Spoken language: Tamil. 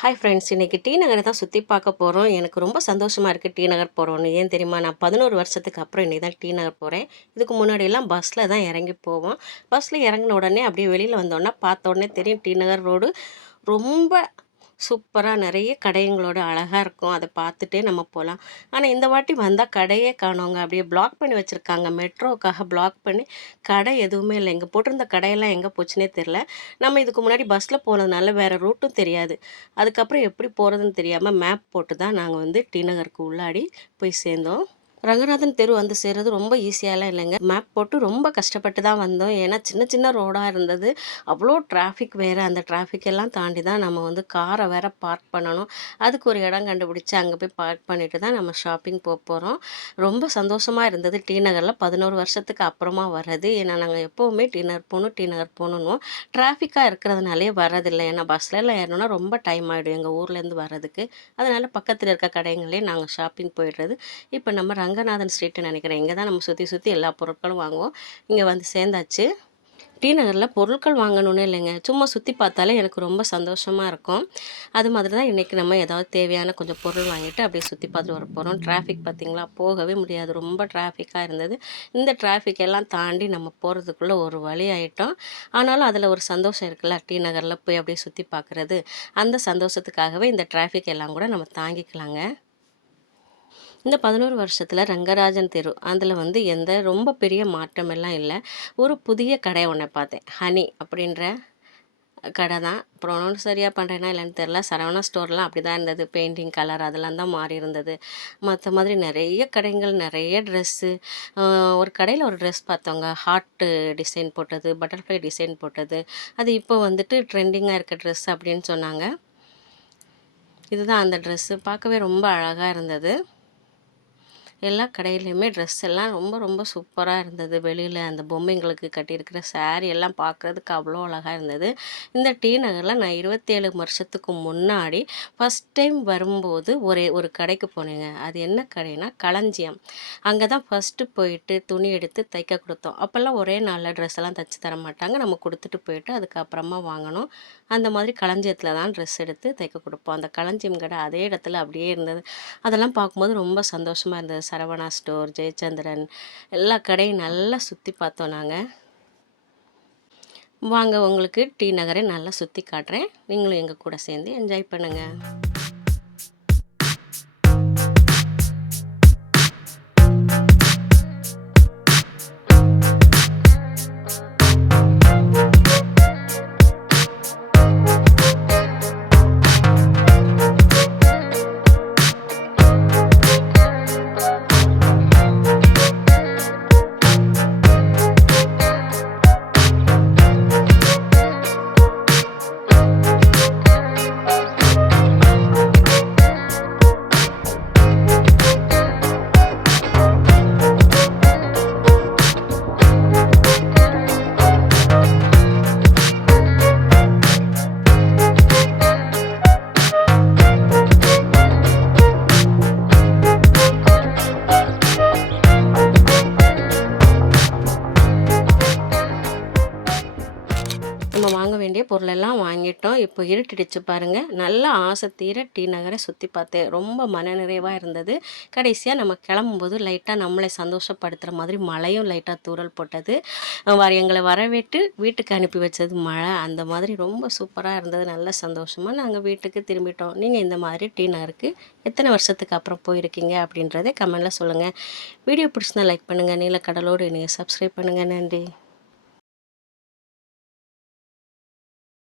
ஹாய் ஃப்ரெண்ட்ஸ், இன்றைக்கி டி நகரை தான் சுற்றி பார்க்க போகிறோம். எனக்கு ரொம்ப சந்தோஷமாக இருக்குது டி நகர் போகிறோன்னு. ஏன் தெரியுமா? நான் 11 வருஷத்துக்கு அப்புறம் இன்றைக்கி தான் டி நகர் போகிறேன். இதுக்கு முன்னாடியெல்லாம் பஸ்ஸில் தான் இறங்கி போவோம். பஸ்ஸில் இறங்கின உடனே அப்படியே வெளியில் வந்தோடனே பார்த்த உடனே தெரியும் டி நகர் ரோடு ரொம்ப சூப்பராக நிறைய கடைங்களோட அழகாக இருக்கும். அதை பார்த்துட்டே நம்ம போகலாம். ஆனால் இந்த வாட்டி வந்தால் கடையே காணோங்க. அப்படியே பிளாக் பண்ணி வச்சுருக்காங்க. மெட்ரோவுக்காக பிளாக் பண்ணி கடை எதுவுமே இல்லை. இங்கே போட்டிருந்த கடையெல்லாம் எங்கே போச்சுன்னே தெரில. நம்ம இதுக்கு முன்னாடி பஸ்ஸில் போனதுனால வேறு ரூட்டும் தெரியாது. அதுக்கப்புறம் எப்படி போகிறதுன்னு தெரியாமல் மேப் போட்டு தான் நாங்கள் வந்து டி நகருக்கு உள்ளாடி போய் சேர்ந்தோம். ரங்கநாதன் தெரு வந்து சேர்றது ரொம்ப ஈஸியாலாம் இல்லைங்க. மேப் போட்டு ரொம்ப கஷ்டப்பட்டு தான் வந்தோம். ஏன்னா சின்ன சின்ன ரோடாக இருந்தது. அவ்வளோ டிராஃபிக் வேறு. அந்த டிராஃபிக் எல்லாம் தாண்டி தான் நம்ம வந்து காரை வேற பார்க் பண்ணணும். அதுக்கு ஒரு இடம் கண்டுபிடிச்சி அங்கே போய் பார்க் பண்ணிட்டு தான் நம்ம ஷாப்பிங் போகிறோம். ரொம்ப சந்தோஷமாக இருந்தது டி நகரில் 11 வருஷத்துக்கு அப்புறமா வர்றது. ஏன்னா நாங்கள் எப்போவுமே டி நகர் போகணும் டிராஃபிக்காக இருக்கிறதுனாலே வரதில்லை. ஏன்னா பஸ்லலாம் ஏறணும்னா ரொம்ப டைம் ஆகிடும் எங்கள் ஊர்லேருந்து வர்றதுக்கு. அதனால் பக்கத்தில் இருக்க கடைங்களே நாங்கள் ஷாப்பிங் போயிடுறது. இப்போ நம்ம ரங்கநாதன் ஸ்ட்ரீட்னு நினைக்கிறேன். இங்கே தான் நம்ம சுற்றி எல்லா பொருட்களும் வாங்குவோம். இங்கே வந்து சேர்ந்தாச்சு. டி நகரில் பொருட்கள் வாங்கணுன்னு இல்லைங்க, சும்மா சுற்றி பார்த்தாலே எனக்கு ரொம்ப சந்தோஷமாக இருக்கும். அது மாதிரி தான் இன்றைக்கி நம்ம ஏதாவது தேவையான கொஞ்சம் பொருள் வாங்கிட்டு அப்படியே சுற்றி பார்த்துட்டு வர போகிறோம். டிராஃபிக் பார்த்திங்களா, போகவே முடியாது. ரொம்ப டிராஃபிக்காக இருந்தது. இந்த டிராஃபிக் எல்லாம் தாண்டி நம்ம போகிறதுக்குள்ளே ஒரு வழி ஆகிட்டோம். ஆனாலும் அதில் ஒரு சந்தோஷம் இருக்குல்ல, டி நகரில் போய் அப்படியே சுற்றி பார்க்குறது. அந்த சந்தோஷத்துக்காகவே இந்த டிராஃபிக் எல்லாம் கூட நம்ம தாங்கிக்கலாங்க. இந்த 11 வருஷத்தில் ரங்கராஜன் தெரு அதில் வந்து எந்த ரொம்ப பெரிய மாற்றமெல்லாம் இல்லை. ஒரு புதிய கடை ஒன்றை பார்த்தேன். ஹனி அப்படின்ற கடை தான். ப்ரொனவுன்ஸ் சரியாக பண்ணுறேன்னா இல்லைன்னு தெரில. சரவணா ஸ்டோர்லாம் அப்படி தான் இருந்தது. பெயிண்டிங் கலர் அதெல்லாம் தான் மாறி இருந்தது. மற்ற மாதிரி நிறைய கடைகள், நிறைய ட்ரெஸ்ஸு. ஒரு கடையில் ஒரு ட்ரெஸ் பார்த்தோங்க. ஹார்ட்டு டிசைன் போட்டது, பட்டர்ஃப்ளை டிசைன் போட்டது. அது இப்போ வந்துட்டு ட்ரெண்டிங்காக இருக்க ட்ரெஸ் அப்படின்னு சொன்னாங்க. இதுதான் அந்த ட்ரெஸ்ஸு. பார்க்கவே ரொம்ப அழகாக இருந்தது. எல்லா கடையிலையுமே ட்ரெஸ் எல்லாம் ரொம்ப ரொம்ப சூப்பராக இருந்தது. வெளியில் அந்த பொம்மைங்களுக்கு கட்டியிருக்கிற சாரீ எல்லாம் பார்க்குறதுக்கு அவ்வளோ அழகாக இருந்தது. இந்த டி நகரில் நான் 27 வருஷத்துக்கு முன்னாடி ஃபஸ்ட் டைம் வரும்போது ஒரு கடைக்கு போனேங்க. அது என்ன கடைனா களஞ்சியம். அங்கே தான் ஃபஸ்ட்டு போயிட்டு துணி எடுத்து தைக்க கொடுத்தோம். அப்போல்லாம் ஒரே நாளில் ட்ரெஸ் எல்லாம் தைச்சி தர மாட்டாங்க. நம்ம கொடுத்துட்டு போயிட்டு அதுக்கப்புறமா வாங்கணும். அந்த மாதிரி களஞ்சியத்தில் தான் ட்ரெஸ் எடுத்து தைக்க கொடுப்போம். அந்த களஞ்சியம் கடை அதே இடத்துல அப்படியே இருந்தது. அதெல்லாம் பார்க்கும்போது ரொம்ப சந்தோஷமாக இருந்தது. சரவணா ஸ்டோர், ஜெயச்சந்திரன் எல்லா கடையும் நல்லா சுற்றி பார்த்தோம் நாங்கள். வாங்க, உங்களுக்கு டி நகரை நல்லா சுற்றி காட்டுறேன். நீங்களும் எங்கள் கூட சேர்ந்து என்ஜாய் பண்ணுங்கள். நம்ம வாங்க வேண்டிய பொருளெல்லாம் வாங்கிட்டோம். இப்போ இருட்டிடுச்சு பாருங்கள். நல்லா ஆசை தீர டி நகரை சுற்றி பார்த்தேன். ரொம்ப மனநிறைவாக இருந்தது. கடைசியாக நம்ம கிளம்பும்போது லைட்டாக நம்மளை சந்தோஷப்படுத்துகிற மாதிரி மழையும் லைட்டாக தூறல் போட்டது. எங்களை வரவேற்று வீட்டுக்கு அனுப்பி வச்சது மழை. அந்த மாதிரி ரொம்ப சூப்பராக இருந்தது. நல்ல சந்தோஷமாக நாங்கள் வீட்டுக்கு திரும்பிட்டோம். நீங்கள் இந்த மாதிரி டி நகருக்கு எத்தனை வருஷத்துக்கு அப்புறம் போயிருக்கீங்க அப்படின்றத கமெண்டில் சொல்லுங்கள். வீடியோ பிடிச்சிருந்தா லைக் பண்ணுங்கள். நீலக்கடலோடு நீங்கள் சப்ஸ்கிரைப் பண்ணுங்கள். நன்றி.